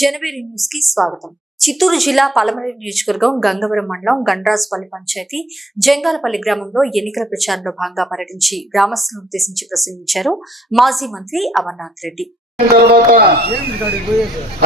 జనవరి న్యూస్కి స్వాగతం. చిత్తూరు జిల్లా పలమనేరు నియోజకవర్గం గంగవరం మండలం గండ్రాజుపల్లి పంచాయతీ జంగాలపల్లి గ్రామంలో ఎన్నికల ప్రచారంలో భాగంగా పర్యటించి గ్రామస్తులను ఉద్దేశించి ప్రసంగించారు మాజీ మంత్రి అమర్నాథ్ రెడ్డి. తర్వాత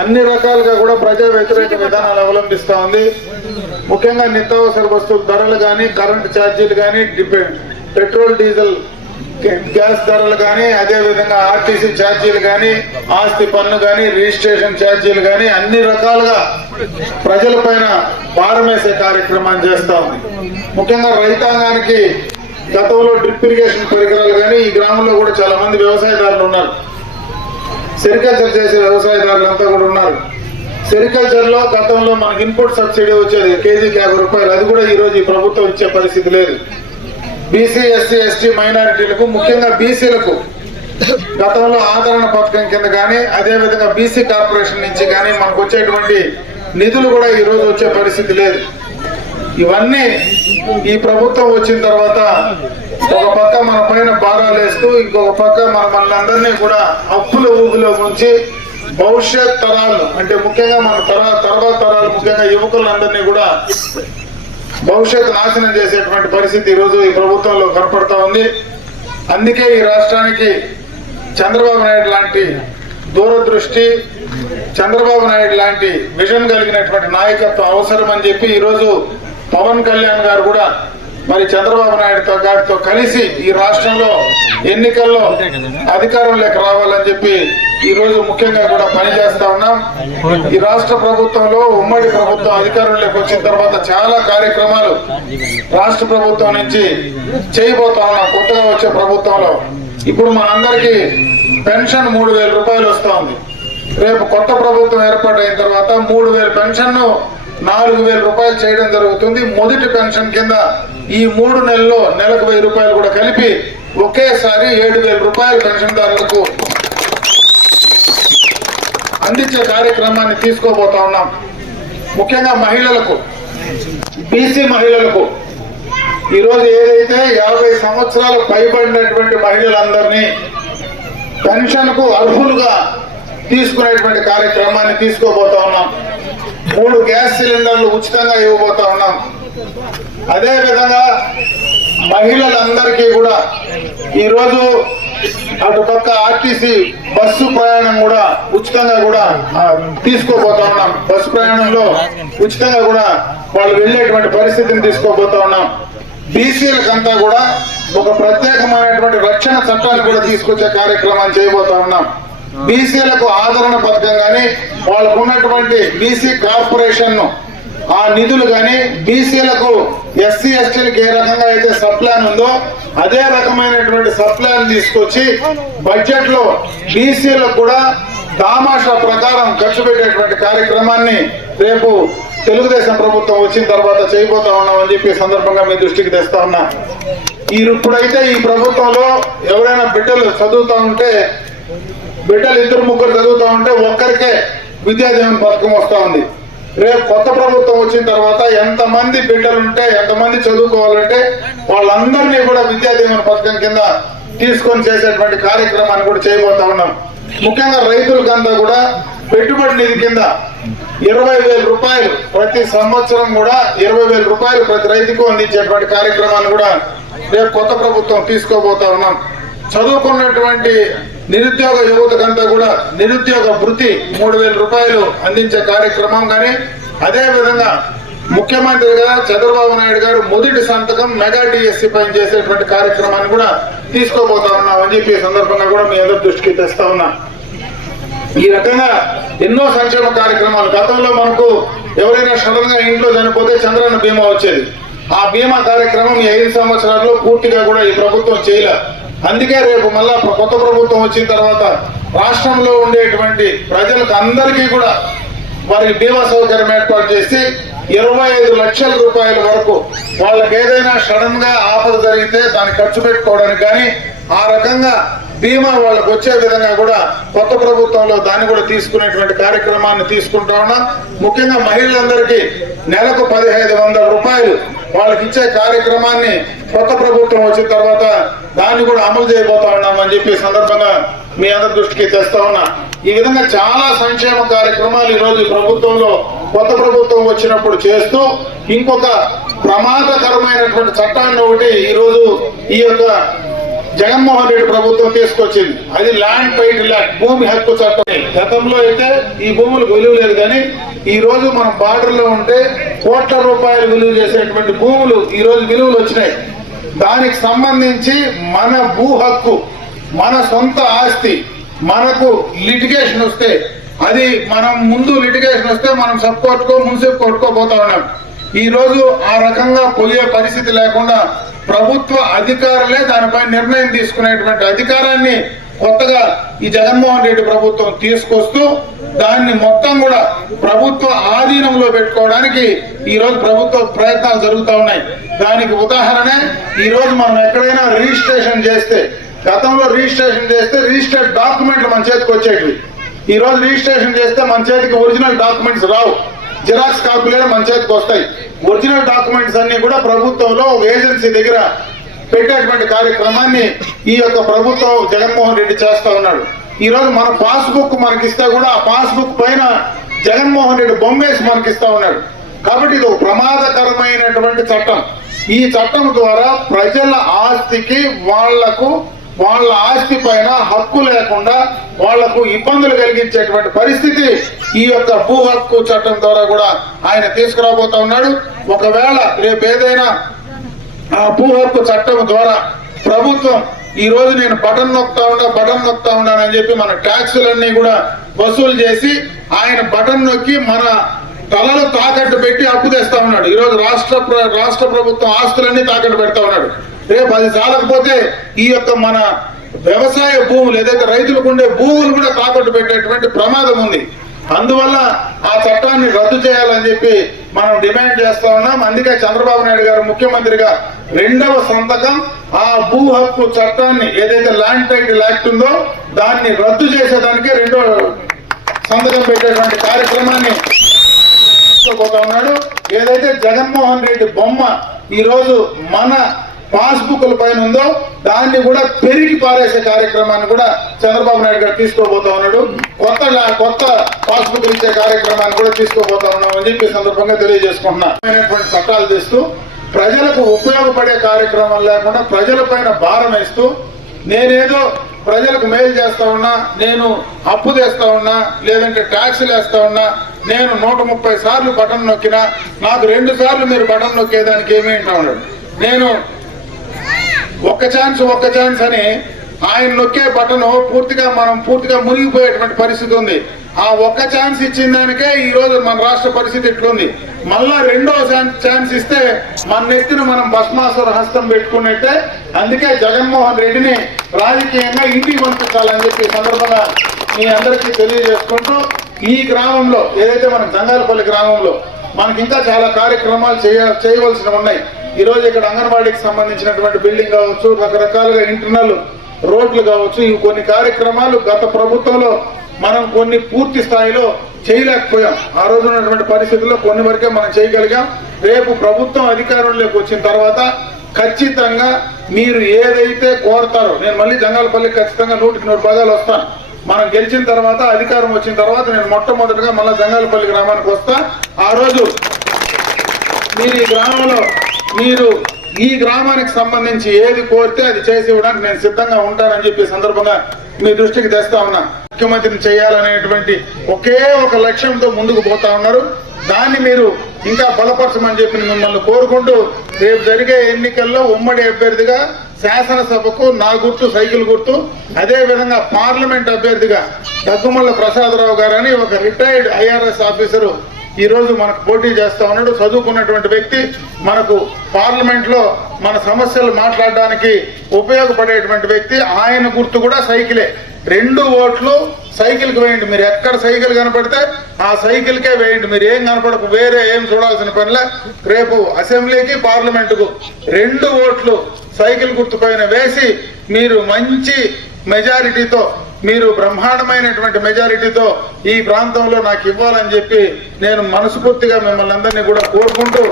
అన్ని రకాలుగా కూడా ప్రజా వ్యతిరేక విధానాలు అవలంబిస్తా ఉంది. ముఖ్యంగా నిత్యావసర వస్తువుల ధరలు కానీ కరెంట్ ఛార్జీలు కానీ పెట్రోల్ డీజిల్ గ్యాస్ ధరలు కానీ అదే విధంగా ఆర్టీసీ ఛార్జీలు కానీ ఆస్తి పన్ను కానీ రిజిస్ట్రేషన్ ఛార్జీలు కానీ అన్ని రకాలుగా ప్రజల పైన భారమేసే కార్యక్రమాన్ని చేస్తా ఉంది. ముఖ్యంగా రైతాంగానికి గతంలో డ్రిప్ ఇరిగేషన్ పరికరాలు కానీ ఈ గ్రామంలో కూడా చాలా మంది వ్యవసాయదారులు ఉన్నారు. సెరికల్చర్ చేసే వ్యవసాయదారులంతా కూడా ఉన్నారు. సెరికల్చర్లో గతంలో మనకి ఇన్పుట్ సబ్సిడీ వచ్చేది కేజీకి యాభై రూపాయలు. అది కూడా ఈ రోజు ఈ ప్రభుత్వం ఇచ్చే పరిస్థితి లేదు. బీసీ ఎస్సీ ఎస్టీ మైనారిటీలకు ముఖ్యంగా బీసీలకు గతంలో ఆదరణ పథకం కింద కానీ అదే విధంగా బీసీ కార్పొరేషన్ నుంచి కానీ మనకు వచ్చేటువంటి నిధులు కూడా ఈరోజు వచ్చే పరిస్థితి లేదు. ఇవన్నీ ఈ ప్రభుత్వం వచ్చిన తర్వాత ఒక పక్క మన పైన భారాలేస్తూ ఇంకొక పక్క మన మనందరినీ కూడా అప్పుల ఊబిలో ఉంచి భవిష్యత్ తరాలు అంటే ముఖ్యంగా మన తర తర్వాత తరాలు ముఖ్యంగా యువకులందరినీ కూడా భవిష్యత్తు నాశనం చేసేటువంటి పరిస్థితి ఈరోజు ఈ ప్రభుత్వంలో కనపడతా ఉంది. అందుకే ఈ రాష్ట్రానికి చంద్రబాబు నాయుడు లాంటి దూరదృష్టి చంద్రబాబు నాయుడు లాంటి విజన్ కలిగినటువంటి నాయకత్వం అవసరం అని చెప్పి ఈరోజు పవన్ కళ్యాణ్ గారు కూడా మరి చంద్రబాబు నాయుడుతో గారితో కలిసి ఈ రాష్ట్రంలో ఎన్నికల్లో అధికారంలోకి రావాలని చెప్పి ఈ రోజు ముఖ్యంగా కూడా పనిచేస్తా ఉన్నాం. ఈ రాష్ట్ర ప్రభుత్వంలో ఉమ్మడి ప్రభుత్వం అధికారంలోకి వచ్చిన తర్వాత చాలా కార్యక్రమాలు రాష్ట్ర ప్రభుత్వం నుంచి చేయబోతా ఉన్నాం. కొత్తగా వచ్చే ప్రభుత్వంలో. ఇప్పుడు మనందరికీ పెన్షన్ మూడు వేల రూపాయలు వస్తా రేపు కొత్త ప్రభుత్వం ఏర్పాటైన తర్వాత మూడు వేలు పెన్షన్ను నాలుగు వేల రూపాయలు చేయడం జరుగుతుంది. మొదటి పెన్షన్ కింద ఈ మూడు నెలల్లో నెలకు వెయ్యి రూపాయలు కూడా కలిపి ఒకేసారి ఏడు వేల రూపాయలు పెన్షన్దారులకు అందించే కార్యక్రమాన్ని తీసుకోబోతా ఉన్నాం. ముఖ్యంగా మహిళలకు బీసీ మహిళలకు. ఈరోజు ఏదైతే యాభై సంవత్సరాలు పైబడినటువంటి మహిళలందరినీ పెన్షన్కు అర్హులుగా తీసుకునేటువంటి కార్యక్రమాన్ని తీసుకోబోతా ఉన్నాం. మూడు గ్యాస్ సిలిండర్లు ఉచితంగా ఇవ్వబోతా ఉన్నాం. అదే విధంగా మహిళలందరికీ కూడా ఈరోజు అటు పక్క ఆర్టీసీ బస్సు ప్రయాణం కూడా ఉచితంగా కూడా తీసుకోబోతా ఉన్నాం. బస్సు ప్రయాణంలో ఉచితంగా కూడా వాళ్ళు వెళ్ళేటువంటి పరిస్థితిని తీసుకోబోతా ఉన్నాం. బీసీలకంతా కూడా ఒక ప్రత్యేకమైనటువంటి రక్షణ చట్టాన్ని కూడా తీసుకొచ్చే కార్యక్రమాన్ని చేయబోతా ఉన్నాం. బీసీలకు ఆదరణ పథకం కానీ వాళ్ళకు ఉన్నటువంటి బీసీ కార్పొరేషన్ను ఆ నిధులు కానీ బీసీలకు ఎస్సీ ఎస్టీలకు ఏ రకంగా అయితే సప్లాన్ ఉందో అదే రకమైనటువంటి సప్లాన్ తీసుకొచ్చి బడ్జెట్లో బీసీలకు కూడా దామాషా ప్రకారం ఖర్చు పెట్టేటువంటి కార్యక్రమాన్ని రేపు తెలుగుదేశం ప్రభుత్వం వచ్చిన తర్వాత చేయబోతా ఉన్నామని చెప్పి సందర్భంగా మీ దృష్టికి తెస్తా ఉన్నా. ఈ ఇప్పుడైతే ఈ ప్రభుత్వంలో ఎవరైనా బిడ్డలు చదువుతా ఉంటే బిడ్డలు ఇద్దరు ముగ్గురు చదువుతా ఉంటే ఒక్కరికే విద్యాదీవెన పథకం వస్తూ ఉంది. రేపు కొత్త ప్రభుత్వం వచ్చిన తర్వాత ఎంతమంది బిడ్డలు ఉంటే ఎంతమంది చదువుకోవాలంటే వాళ్ళందరినీ కూడా విద్యాదీవన పథకం కింద తీసుకొని చేసేటువంటి కార్యక్రమాన్ని కూడా చేయబోతా ఉన్నాం. ముఖ్యంగా రైతులకంతా కూడా పెట్టుబడి నిధి కింద ఇరవై వేల రూపాయలు ప్రతి సంవత్సరం కూడా ఇరవై వేల రూపాయలు ప్రతి రైతుకు అందించేటువంటి కార్యక్రమాన్ని కూడా రేపు కొత్త ప్రభుత్వం తీసుకోబోతా ఉన్నాం. చదువుకున్నటువంటి నిరుద్యోగ యువతకంతా కూడా నిరుద్యోగ వృత్తి మూడు వేల రూపాయలు అందించే కార్యక్రమం కానీ అదే విధంగా ముఖ్యమంత్రిగా చంద్రబాబు నాయుడు గారు మొదటి సంతకం మెగా డిఎస్సి పైన చేసేటువంటి కార్యక్రమాన్ని కూడా తీసుకోబోతా ఉన్నామని చెప్పి సందర్భంగా కూడా మీ అందరి దృష్టికి తెస్తా ఉన్నా. ఈ రకంగా ఎన్నో సంక్షేమ కార్యక్రమాలు. గతంలో మనకు ఎవరైనా సడన్గా ఇంట్లో చనిపోతే చంద్రన్న బీమా వచ్చేది. ఆ బీమా కార్యక్రమం ఈ ఐదు సంవత్సరాల్లో పూర్తిగా కూడా ఈ ప్రభుత్వం చేయలేదు అందుకే రేపు మళ్ళా కొత్త ప్రభుత్వం వచ్చిన తర్వాత రాష్ట్రంలో ఉండేటువంటి ప్రజలకు అందరికీ కూడా వారికి బీమా సౌకర్యం ఏర్పాటు చేసి ఇరవై ఐదు లక్షల రూపాయల వరకు వాళ్ళకి ఏదైనా సడన్గా ఆపద జరిగితే దాన్ని ఖర్చు పెట్టుకోవడానికి కానీ ఆ రకంగా బీమా వాళ్ళకు వచ్చే విధంగా కూడా కొత్త ప్రభుత్వంలో దాన్ని కూడా తీసుకునేటువంటి కార్యక్రమాన్ని తీసుకుంటా ఉన్నాం. ముఖ్యంగా మహిళలందరికీ నెలకు పదిహేను వందల రూపాయలు వాళ్ళకి ఇచ్చే కార్యక్రమాన్ని కొత్త ప్రభుత్వం వచ్చిన తర్వాత దాన్ని కూడా అమలు చేయబోతా ఉన్నాం అని చెప్పి సందర్భంగా మీ అందరి దృష్టికి తెస్తా ఉన్నా. ఈ విధంగా చాలా సంక్షేమ కార్యక్రమాలు ఈరోజు ప్రభుత్వంలో కొత్త ప్రభుత్వం వచ్చినప్పుడు చేస్తూ ఇంకొక ప్రమాదకరమైనటువంటి చట్టాన్ని ఒకటి ఈరోజు ఈ యొక్క జగన్మోహన్ రెడ్డి ప్రభుత్వం తీసుకొచ్చింది. అది ల్యాండ్ టైటిల్ యాక్ట్ భూమి హక్కు చట్టం. గతంలో అయితే ఈ భూములకు విలువ లేదు కానీ ఈ రోజు మనం బార్డర్లో ఉంటే కోట్ల రూపాయలు విలువ చేసేటువంటి భూములు ఈ రోజు విలువలు వచ్చినాయి. దానికి సంబంధించి మన భూ హక్కు మన సొంత ఆస్తి మనకు లిటిగేషన్ వస్తే అది మనం ముందు లిటిగేషన్ వస్తే మనం సబ్ కోర్టుకో మున్సిపల్ కోర్టుకో పోతా ఉన్నాం. ఈ రోజు ఆ రకంగా పోయే పరిస్థితి లేకుండా ప్రభుత్వ అధికారులే దానిపై నిర్ణయం తీసుకునేటువంటి అధికారాన్ని కొత్తగా ఈ జగన్మోహన్ రెడ్డి ప్రభుత్వం తీసుకొస్తూ దాన్ని మొత్తం కూడా ప్రభుత్వ ఆధీనంలో పెట్టుకోవడానికి ఈ రోజు ప్రభుత్వ ప్రయత్నాలు జరుగుతూ ఉన్నాయి. దానికి ఉదాహరణ ఈ రోజు మనం ఎక్కడైనా రిజిస్ట్రేషన్ చేస్తే గతంలో రిజిస్ట్రేషన్ చేస్తే రిజిస్టర్డ్ డాక్యుమెంట్లు మన చేతికి వచ్చేటివి. ఈరోజు రిజిస్ట్రేషన్ చేస్తే మన చేతికి ఒరిజినల్ డాక్యుమెంట్స్ రావు. జిరాక్స్ కాపీలే మన చేతికి వస్తాయి. ఒరిజినల్ డాక్యుమెంట్స్ అన్ని కూడా ప్రభుత్వంలో ఒక ఏజెన్సీ దగ్గర పెట్టేటువంటి కార్యక్రమాన్ని ఈ యొక్క ప్రభుత్వం జగన్మోహన్ రెడ్డి చేస్తా ఉన్నాడు. ఈ రోజు మన పాస్బుక్ మనకిస్తే కూడా ఆ పాస్బుక్ పైన జగన్మోహన్ రెడ్డి బొమ్మేసి మనకిస్తా ఉన్నాడు. కాబట్టి ఇది ఒక ప్రమాదకరమైనటువంటి చట్టం. ఈ చట్టం ద్వారా ప్రజల ఆస్తికి వాళ్ళకు వాళ్ళ ఆస్తి పైన హక్కు లేకుండా వాళ్ళకు ఇబ్బందులు కలిగించేటువంటి పరిస్థితి ఈ యొక్క భూ హక్కు చట్టం ద్వారా కూడా ఆయన తీసుకురాబోతా ఉన్నాడు. ఒకవేళ రేపు ఏదైనా ఆ భూ హక్కు చట్టం ద్వారా ప్రభుత్వం ఈ రోజు నేను బటన్ నొక్తా ఉన్నా బటన్ నొక్తా ఉన్నానని చెప్పి మన ట్యాక్సులన్నీ కూడా వసూలు చేసి ఆయన బటన్ నొక్కి మన తలలు తాకట్టు పెట్టి అప్పు తెస్తా ఉన్నాడు. ఈరోజు రాష్ట్ర రాష్ట్ర ప్రభుత్వం ఆస్తులన్నీ తాకట్టు పెడతా ఉన్నాడు. రేపు అది చాలకపోతే ఈ యొక్క మన వ్యవసాయ భూములు ఏదైతే రైతులకు ఉండే భూములు కూడా తాకట్టు పెట్టేటువంటి ప్రమాదం ఉంది. అందువల్ల ఆ చట్టాన్ని రద్దు చేయాలని చెప్పి మనం డిమాండ్ చేస్తా ఉన్నాం. అందుకే చంద్రబాబు నాయుడు గారు ముఖ్యమంత్రిగా రెండవ సంతకం ఆ భూ హక్కు చట్టాన్ని ఏదైతే ల్యాండ్ టైటిల్ యాక్ట్ ఉందో దాన్ని రద్దు చేసేదానికే రెండో సంతకం పెట్టేటువంటి కార్యక్రమాన్ని ఉన్నాడు. ఏదైతే జగన్మోహన్ రెడ్డి బొమ్మ ఈరోజు మన పాస్బుక్ల పైన ఉందో దాన్ని కూడా పెరిగి పారేసే కార్యక్రమాన్ని కూడా చంద్రబాబు నాయుడు గారు తీసుకోబోతా ఉన్నాడు. కొత్త కొత్త పాస్బుక్ ఇచ్చే కార్యక్రమాన్ని కూడా తీసుకోబోతా ఉన్నాం అని చెప్పి సందర్భంగా తెలియజేసుకుంటున్నా. చట్టాలు తెస్తూ ప్రజలకు ఉపయోగపడే కార్యక్రమాలు లేకుండా ప్రజల పైన భారం వేస్తూ నేనేదో ప్రజలకు మేలు చేస్తా ఉన్నా నేను అప్పు తెస్తా ఉన్నా లేదంటే ట్యాక్సులు వేస్తా ఉన్నా నేను నూట ముప్పై సార్లు బటన్ నొక్కినా నాకు రెండు సార్లు మీరు బటన్ నొక్కేదానికి ఏమేంటా ఉన్నాడు నేను ఒక్క ఛాన్స్ ఒక్క ఛాన్స్ అని ఆయన నొక్కే బటన్ పూర్తిగా మనం పూర్తిగా మునిగిపోయేటువంటి పరిస్థితి ఉంది. ఆ ఒక్క ఛాన్స్ ఇచ్చిన దానికే ఈ రోజు మన రాష్ట్ర పరిస్థితి ఇట్లుంది. మళ్ళా రెండో ఛాన్స్ ఛాన్స్ ఇస్తే మన నెత్తిన మనం భస్మాసుర హస్తం పెట్టుకున్నట్టే అందుకే జగన్మోహన్ రెడ్డిని రాజకీయంగా ఇంటికి పంపించాలని చెప్పి సందర్భంగా మీ అందరికీ తెలియజేసుకుంటూ ఈ గ్రామంలో ఏదైతే మన జంగాలపల్లి గ్రామంలో మనకి ఇంకా చాలా కార్యక్రమాలు చేయ చేయవలసినవి ఉన్నాయి ఈరోజు ఇక్కడ అంగన్వాడీకి సంబంధించినటువంటి బిల్డింగ్ కావచ్చు రకరకాలుగా ఇంటర్నల్ రోడ్లు కావచ్చు ఇవి కొన్ని కార్యక్రమాలు గత ప్రభుత్వంలో మనం కొన్ని పూర్తి స్థాయిలో చేయలేకపోయాం. ఆ రోజు ఉన్నటువంటి పరిస్థితుల్లో కొన్ని వరకే మనం చేయగలిగాం. రేపు ప్రభుత్వం అధికారంలోకి వచ్చిన తర్వాత ఖచ్చితంగా మీరు ఏదైతే కోరతారో నేను మళ్ళీ జంగాలపల్లి ఖచ్చితంగా నూటికి నూరు పదాలు వస్తాను. మనం గెలిచిన తర్వాత అధికారం వచ్చిన తర్వాత నేను మొట్టమొదటిగా మళ్ళీ జంగాలపల్లి గ్రామానికి వస్తా. ఆ రోజు మీరు ఈ గ్రామంలో మీరు ఈ గ్రామానికి సంబంధించి ఏది కోరితే అది చేసి ఇవ్వడానికి నేను సిద్ధంగా ఉంటానని చెప్పి సందర్భంగా మీ దృష్టికి తెస్తా ఉన్నా. ముఖ్యమంత్రిని చేయాలనేటువంటి ఒకే ఒక లక్ష్యంతో ముందుకు పోతా ఉన్నారు. దాన్ని మీరు ఇంకా బలపరచమని చెప్పి మిమ్మల్ని కోరుకుంటూ రేపు జరిగే ఎన్నికల్లో ఉమ్మడి అభ్యర్థిగా శాసనసభకు నా గుర్తు సైకిల్ గుర్తు అదే విధంగా పార్లమెంట్ అభ్యర్థిగా దగ్గుమల్ల ప్రసాదరావు గారు అని ఒక రిటైర్డ్ ఐఆర్ఎస్ ఆఫీసరు ఈరోజు మనకు పోటీ చేస్తా ఉన్నాడు. చదువుకున్నటువంటి వ్యక్తి మనకు పార్లమెంట్లో మన సమస్యలు మాట్లాడడానికి ఉపయోగపడేటువంటి వ్యక్తి. ఆయన గుర్తు కూడా సైకిలే. రెండు ఓట్లు సైకిల్కి వేయండి. మీరు ఎక్కడ సైకిల్ కనపడితే ఆ సైకిల్కే వేయండి. మీరు ఏం కనపడకు వేరే ఏం చూడాల్సిన పనిలే. రేపు అసెంబ్లీకి పార్లమెంటుకు రెండు ఓట్లు సైకిల్ గుర్తుపైన వేసి మీరు మంచి మెజారిటీతో మీరు బ్రహ్మాండమైనటువంటి మెజారిటీతో ఈ ప్రాంతంలో నాకు ఇవ్వాలని చెప్పి నేను మనస్ఫూర్తిగా మిమ్మల్ని అందరినీ కూడా కోరుకుంటూ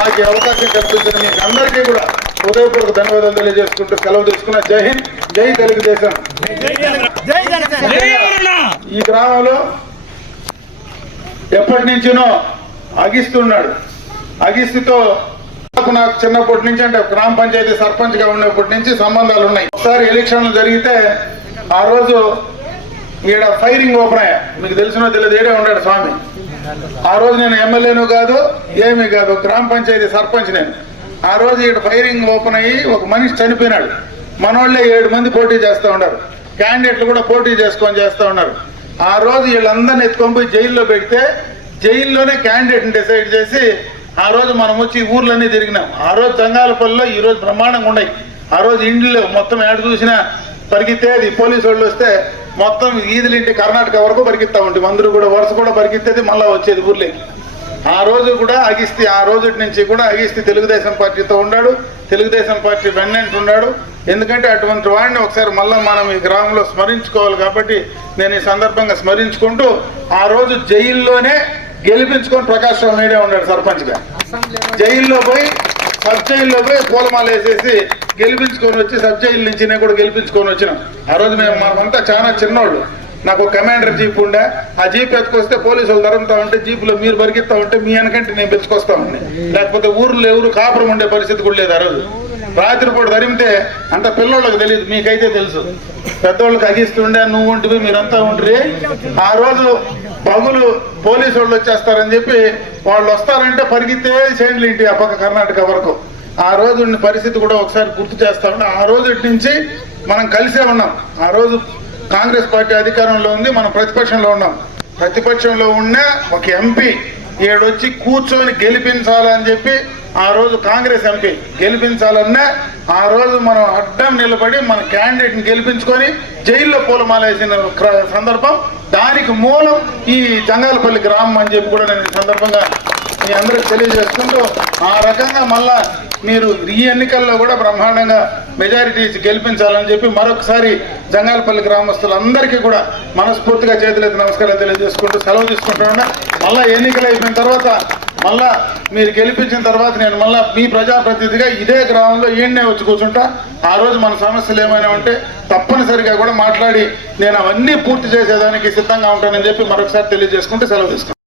నాకు అవకాశం కల్పించిన మీకు అందరికీ కూడా హృదయపూర్వక ధన్యవాదాలు తెలియజేసుకుంటూ సెలవు తీసుకున్న జై హింద్ జై తెలుగుదేశం. జై జనసేన. ఈ గ్రామంలో ఎప్పటి నుంచినో అగిస్తున్నాడు. అగిస్తుతో నాకు నాకు చిన్నప్పటి నుంచి అంటే గ్రామ పంచాయతీ సర్పంచ్గా ఉన్నప్పటి నుంచి సంబంధాలు ఉన్నాయి. ఒకసారి ఎలక్షన్లు జరిగితే ఆ రోజు ఈడ ఫైరింగ్ ఓపెన్ అయ్యా. మీకు తెలిసినో తెలియదు ఏడే ఉన్నాడు స్వామి. ఆ రోజు నేను ఎమ్మెల్యేను కాదు ఏమీ కాదు గ్రామ పంచాయతీ సర్పంచ్ నేను. ఆ రోజు ఈడ ఫైరింగ్ ఓపెన్ అయ్యి ఒక మనిషి చనిపోయినాడు. మనోళ్ళే ఏడు మంది పోటీ చేస్తూ ఉన్నారు. క్యాండిడేట్లు కూడా పోటీ చేసుకొని చేస్తూ ఉన్నారు. ఆ రోజు వీళ్ళందరిని ఎత్తుకొని పోయి జైల్లో పెడితే జైల్లోనే క్యాండిడేట్ని డిసైడ్ చేసి ఆ రోజు మనం వచ్చి ఊర్లన్నీ తిరిగినాం. ఆ రోజు తంగాలపల్లిలో ఈ రోజు బ్రహ్మాండంగా ఉన్నాయి. ఆ రోజు ఇండ్లు మొత్తం ఏడు చూసినా పరిగెత్తేది పోలీసు వాళ్ళు వస్తే మొత్తం ఈదులింటి కర్ణాటక వరకు పరిగెత్తా ఉంటుంది అందరూ కూడా వరుస కూడా పరిగెత్తేది మళ్ళీ వచ్చేది ఊర్లోకి ఆ రోజు కూడా అగిస్తి ఆ రోజు నుంచి కూడా అగిస్తి తెలుగుదేశం పార్టీతో ఉన్నాడు. తెలుగుదేశం పార్టీ వెన్నెంట్ ఉన్నాడు. ఎందుకంటే అటువంటి వాడిని ఒకసారి మళ్ళీ మనం ఈ గ్రామంలో స్మరించుకోవాలి కాబట్టి నేను ఈ సందర్భంగా స్మరించుకుంటూ ఆ రోజు జైల్లోనే గెలిపించుకొని ప్రకాష్ రావు మీడియా ఉన్నాడు సర్పంచ్గా. జైల్లో పోయి సబ్ జైల్లో పోయి పూలమాల వేసేసి గెలిపించుకొని వచ్చి సబ్ జైలు నుంచి నేను కూడా గెలిపించుకొని వచ్చినాం. ఆ రోజు మేము మనమంతా చాలా చిన్నోళ్ళు. నాకు ఒక కమాండర్ జీప్ ఉండే. ఆ జీప్ ఎత్తుకొస్తే పోలీసులు తరుముతా ఉంటే జీపులో మీరు పరిగెత్తా ఉంటే మీ వెనకంటే నేను పిలుచుకొస్తా ఉండే. లేకపోతే ఊర్లో ఎవరు కాపురం ఉండే పరిస్థితి కూడా లేదు ఆ రోజు. రాత్రిపూట తరిమితే అంత పిల్లోళ్ళకి తెలియదు మీకైతే తెలుసు. పెద్దోళ్ళకి అగిస్తుండే నువ్వు ఉంటివి మీరంతా ఉండ్రి. ఆ రోజు పగులు పోలీసు వాళ్ళు వచ్చేస్తారని చెప్పి వాళ్ళు వస్తారంటే పరిగెత్తే చేయండి ఇంటి ఆ పక్క కర్ణాటక వరకు. ఆ రోజు ఉన్న పరిస్థితి కూడా ఒకసారి గుర్తు చేస్తా ఉన్నా ఆ రోజు నుంచి మనం కలిసే ఉన్నాం. ఆ రోజు కాంగ్రెస్ పార్టీ అధికారంలో ఉంది మనం ప్రతిపక్షంలో ఉన్నాం. ప్రతిపక్షంలో ఉన్న ఒక ఎంపీ ఏడొచ్చి కూర్చొని గెలిపించాలని చెప్పి ఆ రోజు కాంగ్రెస్ ఎంపీ గెలిపించాలన్నా ఆ రోజు మనం అడ్డం నిలబడి మన క్యాండిడేట్ని గెలిపించుకొని జైల్లో పూలమాల వేసిన సందర్భం. దానికి మూలం ఈ జంగాలపల్లి గ్రామం అని చెప్పి కూడా నేను సందర్భంగా మీ అందరికి తెలియజేసుకుంటూ ఆ రకంగా మళ్ళా మీరు ఈ ఎన్నికల్లో కూడా బ్రహ్మాండంగా మెజారిటీ గెలిపించాలని చెప్పి మరొకసారి జంగాలపల్లి గ్రామస్తులందరికీ కూడా మనస్ఫూర్తిగా చేతులైతే నమస్కారాలు తెలియజేసుకుంటూ సెలవు తీసుకుంటున్నా మళ్ళీ ఎన్నికలు అయిపోయిన తర్వాత మళ్ళా మీరు గెలిపించిన తర్వాత నేను మళ్ళా మీ ప్రజాప్రతినిధిగా ఇదే గ్రామంలో ఈయన్నే వచ్చి కూర్చుంటా. ఆ రోజు మన సమస్యలు ఏమైనా ఉంటే తప్పనిసరిగా కూడా మాట్లాడి నేను అవన్నీ పూర్తి చేసేదానికి సిద్ధంగా ఉంటానని చెప్పి మరొకసారి తెలియజేసుకుంటూ సెలవు తీసుకుంటాను